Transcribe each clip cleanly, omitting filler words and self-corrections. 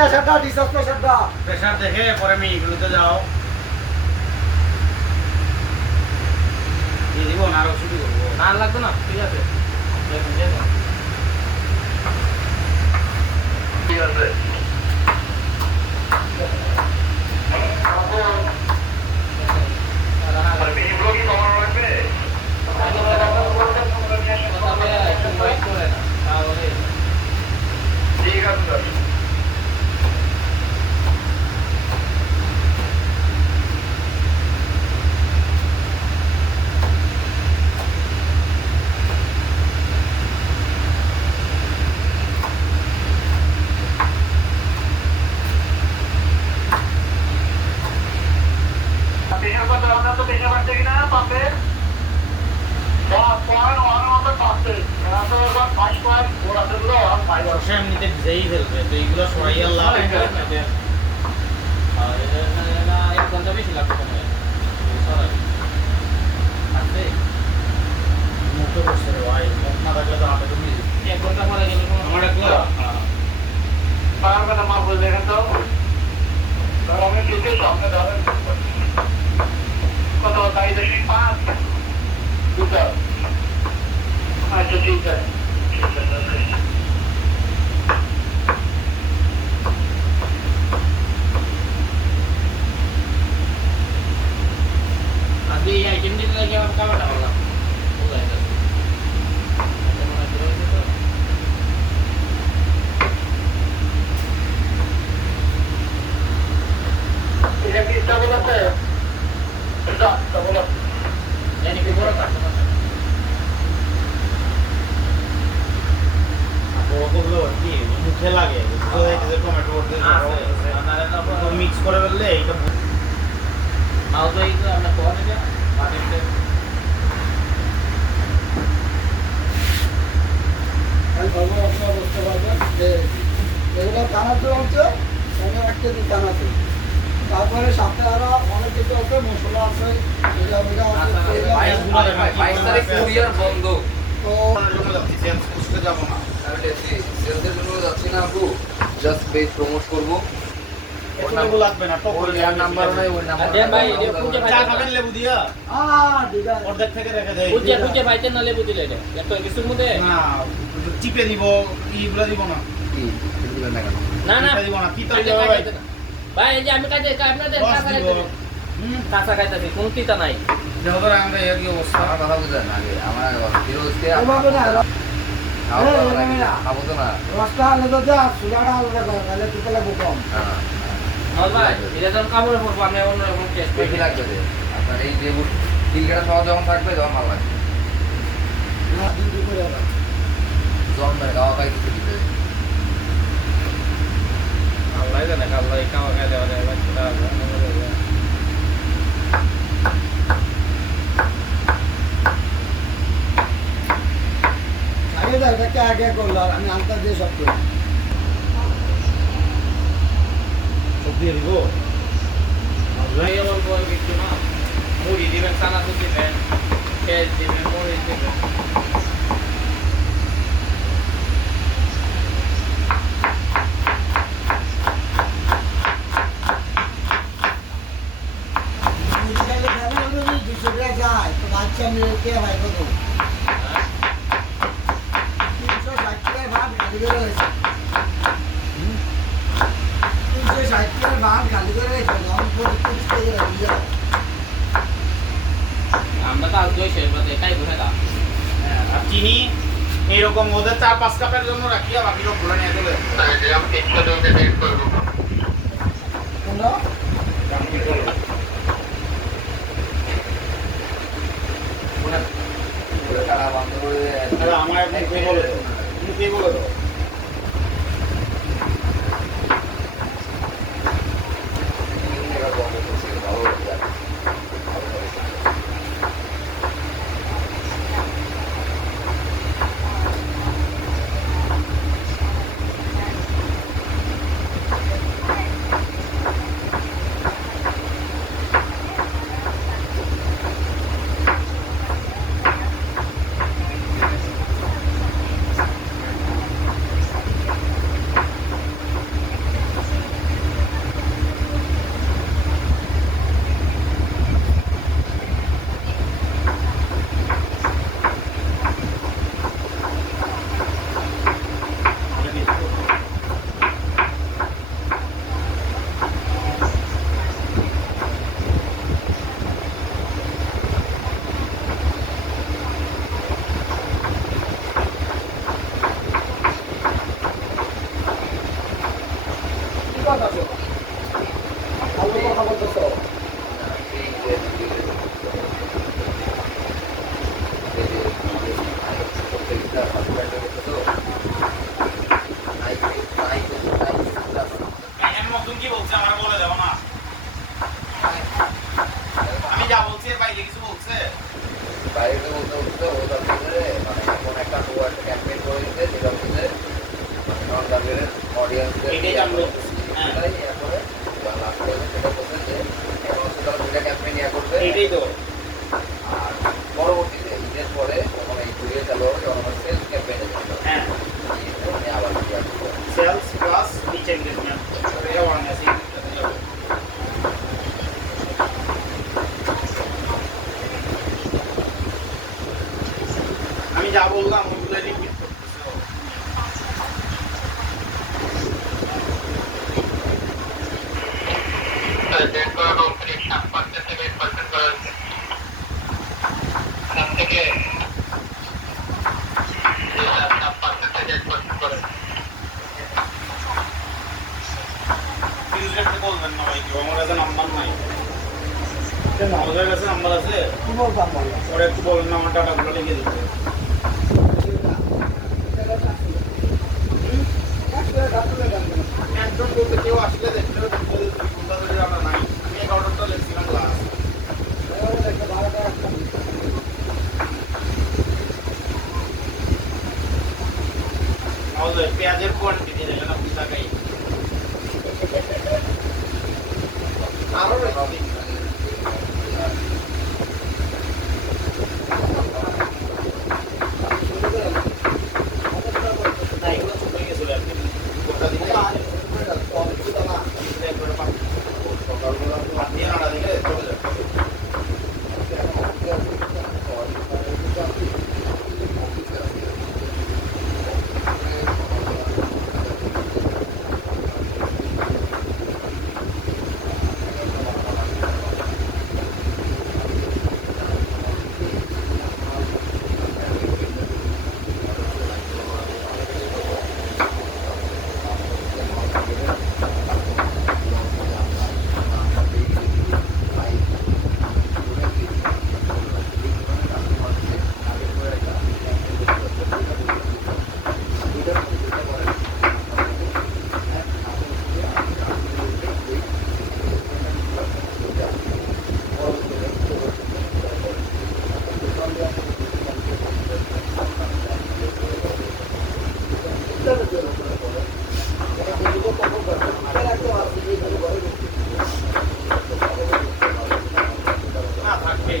প্রেসারটা discharge প্রেসারটা pressure দেখে পরে আমি এগুলোতে যাও দিয়ে দিব না আরো শুরু করবো না লাগবে না ঠিক আছে ঠিক আছে আর বিগুলো কি কমানো লাগবে ঠিক আছে স্যার পেশার কথা আমরা তো পেশা পাচ্ছে কিনা পাবে সে এমনিতে ভিজেই ফেলবে তো এইগুলো সরাইয়া লাভ এক ঘন্টা বেশি লাগবে মুখে বসছে রে ভাই মুখ না থাকলে তো হাতে তুমি এক ঘন্টা পরে গেলে আমার একলা পাওয়ার কথা মা বলবে এখন তো আমি চোখের সামনে দাঁড়ান কত 2.5 দুটা আচ্ছা ঠিক আছে আজকে এই আইটেম দিতে লাগে আমার কামাটা বললাম এটা কি স্টাবল আছে স্টাবল আছে জানি কি বড় কাজ বড়গুলো কি মুখে লাগে টমেটো মিক্স করে ফেললে এইটা নাও তো এই তো আমরা কোয়া থেকে মার্কেটে বাবু আপনারা বুঝতে পারবেন যে এগুলো চানাচুর হচ্ছে সঙ্গে 1 কেজি চানাচুর তারপরে সাথে আরো অনেক কিছু আছে মশলা আছে এটা এটা বন্ধ তো যাবো না সেলসের জন্য যাচ্ছি না আপু জাস্ট পেজ প্রমোট করবো লেবু লাগবে না টক করে ওর নাম্বার নাই ওর নাম্বার দেন ভাই পুজো ভাই চা খাবেন লেবু দিয়া ঠিক আছে অর্ধেক থেকে রেখে দেয় পুজো ভাইতে না লেবু দিলে এটা এত কিছুর মধ্যে না চিপে দিব ইগুলা দিব না কি দিবেন না কেন না না চিপে দিব না কি কাজে তৈরি কাজে না। ভাই এই যে আমি কাজে আপনাদের রস কাঁচা দিব খাইতেছি কাঁচা খাইতেছি কোনো তিতা নাই দেখো তো আমাদের এই অবস্থা আমার কথা বুঝেন আগে আমার ফিরোজকে এভাবে না খাবো তো না রসটা আলাদা যা সুগারটা আলাদা করে তাহলে তুতলা কম নল ভাই এটা যখন কামড়ে পড়বো আমি অন্য রকম টেস্ট বেশি লাগবে যে আপনার এই যে তিলকাটা সহ যখন থাকবে তখন ভালো লাগবে না দুটো করে আলাদা জন্মে গাওয়া খাই কিছু দিতে আল্লাহ জানে আল্লাহ খাওয়া খাই দেওয়া যায় বাচ্চাটা আগে তো এটাকে আগে করলো আর আমি আনতে দিয়ে সব করি সব দিয়ে দিব ভাই অল্প একটু না মুড়ি দিবেন চানাচুর দিবেন পেঁয়াজ দিবেন মরিচ দিবেন যায় তো বাচ্চা মেয়ে কে ভাই কত 360 টাকার ভাত গালি করে রয়েছে 360 টাকার ভাত গালি করে রয়েছে আমি 25 টাকা দিয়ে যাও আমরা তো আজ দই শেষ বাদে কাই বসে দাও আর চিনি এইরকম ওদের 4-5 কাপের জন্য রাখিয়া বাকি সব ভুলে নিয়ে চলে আমি 300 টাকা পেড করবো কোনটা তারা বন্ধ করে আমার এখন কে বলে দাও তুমি কে বলে দাও বন্ধ করছে ভালো লাগে এটাই জানবো। হ্যাঁ এটাই ইয়া করে বা লাস্ট টাইমে যেটা বলছে যে এখন হচ্ছে তারা দুইটা ক্যাম্পেইন ইয়া করবে এইটাই তো। আর পরবর্তীতে ঈদের পরে যখন এই ঘুরিয়ে চালু হবে তখন আবার সেলস ক্যাম্পেইনে যাবে হ্যাঁ মানে আবার ইয়া করবে সেলস প্লাস রিচ এনগেজমেন্ট এটা ওয়ান আছে। আমি যা বললাম ওগুলো রিপিট করতেছি। ডেট করা কমপ্লিট 7% থেকে 8% করা হয়েছে 7 থেকে 7% থেকে 8% করা হয়েছে ইউজারকে বলবেন না ভাই, আমার কাছে নাম্বার নাই। আমাদের কাছে নাম্বার আছে, কি বলতাম বলো ওরা একটু বলেন না আমার টাকাগুলো লিখে দিতে। একজন বলতে কেউ আসলে দেখতে হবে, আমরা নাই। আমি এক অর্ডারটা লিখছিলাম লাস্ট। আমাদের পেঁয়াজের কোয়ান্টিটি দেখেন আপনি টাকাই আরো বেশি। না এগুলো ছোট হয়ে গেছিল আর কি, গোটা দিনে একবারে পাত দিয়ে নাড়া দিলে চলে যাবে। না থাকবেই।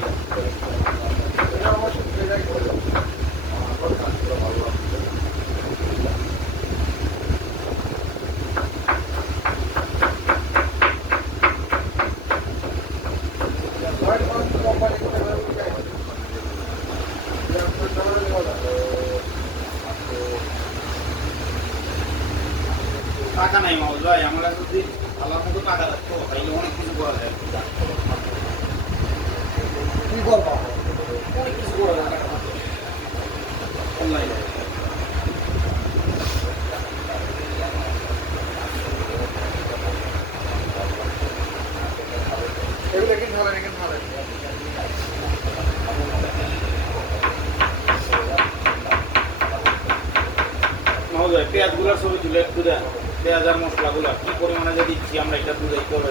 টাকা নাই মাউল ভাই, আমার কাছে যদি আল্লাহর মতো টাকা থাকতো তাইলে অনেক কিছু করা যায়। কি করবো অনেক কিছু করা যায় টাকা থাকলে। অনলাইনে এগুলো কিন্তু হবে না কিন্তু হবে মাউল ভাই পেঁয়াজগুলোর ছবি তুলে একটু দেন। পেঁয়াজ আর মশলাগুলো কি পরিমাণে যে দিচ্ছি আমরা এটা তুলে দিতে হবে।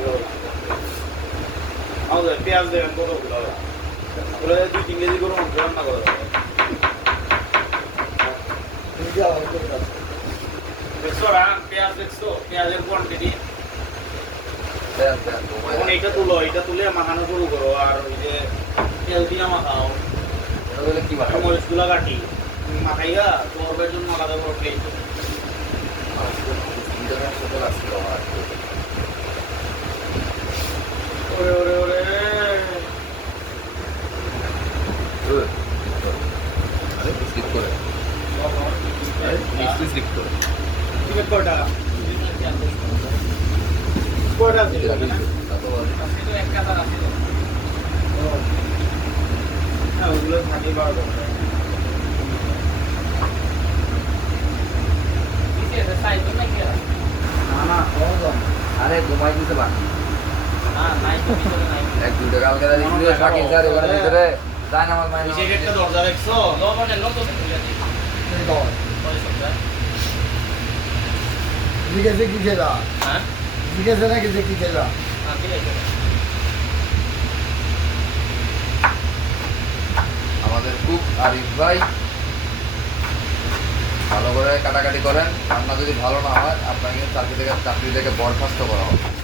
মাউল ভাই পেঁয়াজ দেবেন কতগুলো হবে? ওগুলো 2-3 কেজি করে মাংস রান্না করা যাবে। দেখছো পেঁয়াজ দেখছো পেঁয়াজের কোয়ান্টিটি। দেন দেন এখন এইটা তুলো, এইটা তুলে মাখানো শুরু করো। আর ওই যে তেল দিয়ে মাখাও, ওগুলো কি বানাবো মরিচগুলো কাটি মাখাইয়া তোমার জন্য আলাদা করে প্লেট। ইন্টারনেট সাথে লাগছিল আমার ওরে ওরে ওরে আরে স্লিপ করে আরে স্লিপ করে টিকিট কয়টা? কয়টা দিলে না? হ্যাঁ ওগুলো থাকি 12 ঘন্টা। না না আরে ঘুমাই দিতে বাকি এক দুটো কালকে দিছিল শাকিল স্যার ওখানে ভিতরে যায় না আমার ওই জায়গায় একটা দরজা দেখছো? জিজ্ঞেসে কি খেলা জিজ্ঞেসে নাকি যে কি খেলা আমাদের কুক আরিফ ভাই ভালো করে কাটাকাটি করেন, রান্না যদি ভালো না হয় আপনাকে কিন্তু চাকরি থেকে বরখাস্ত করা হবে।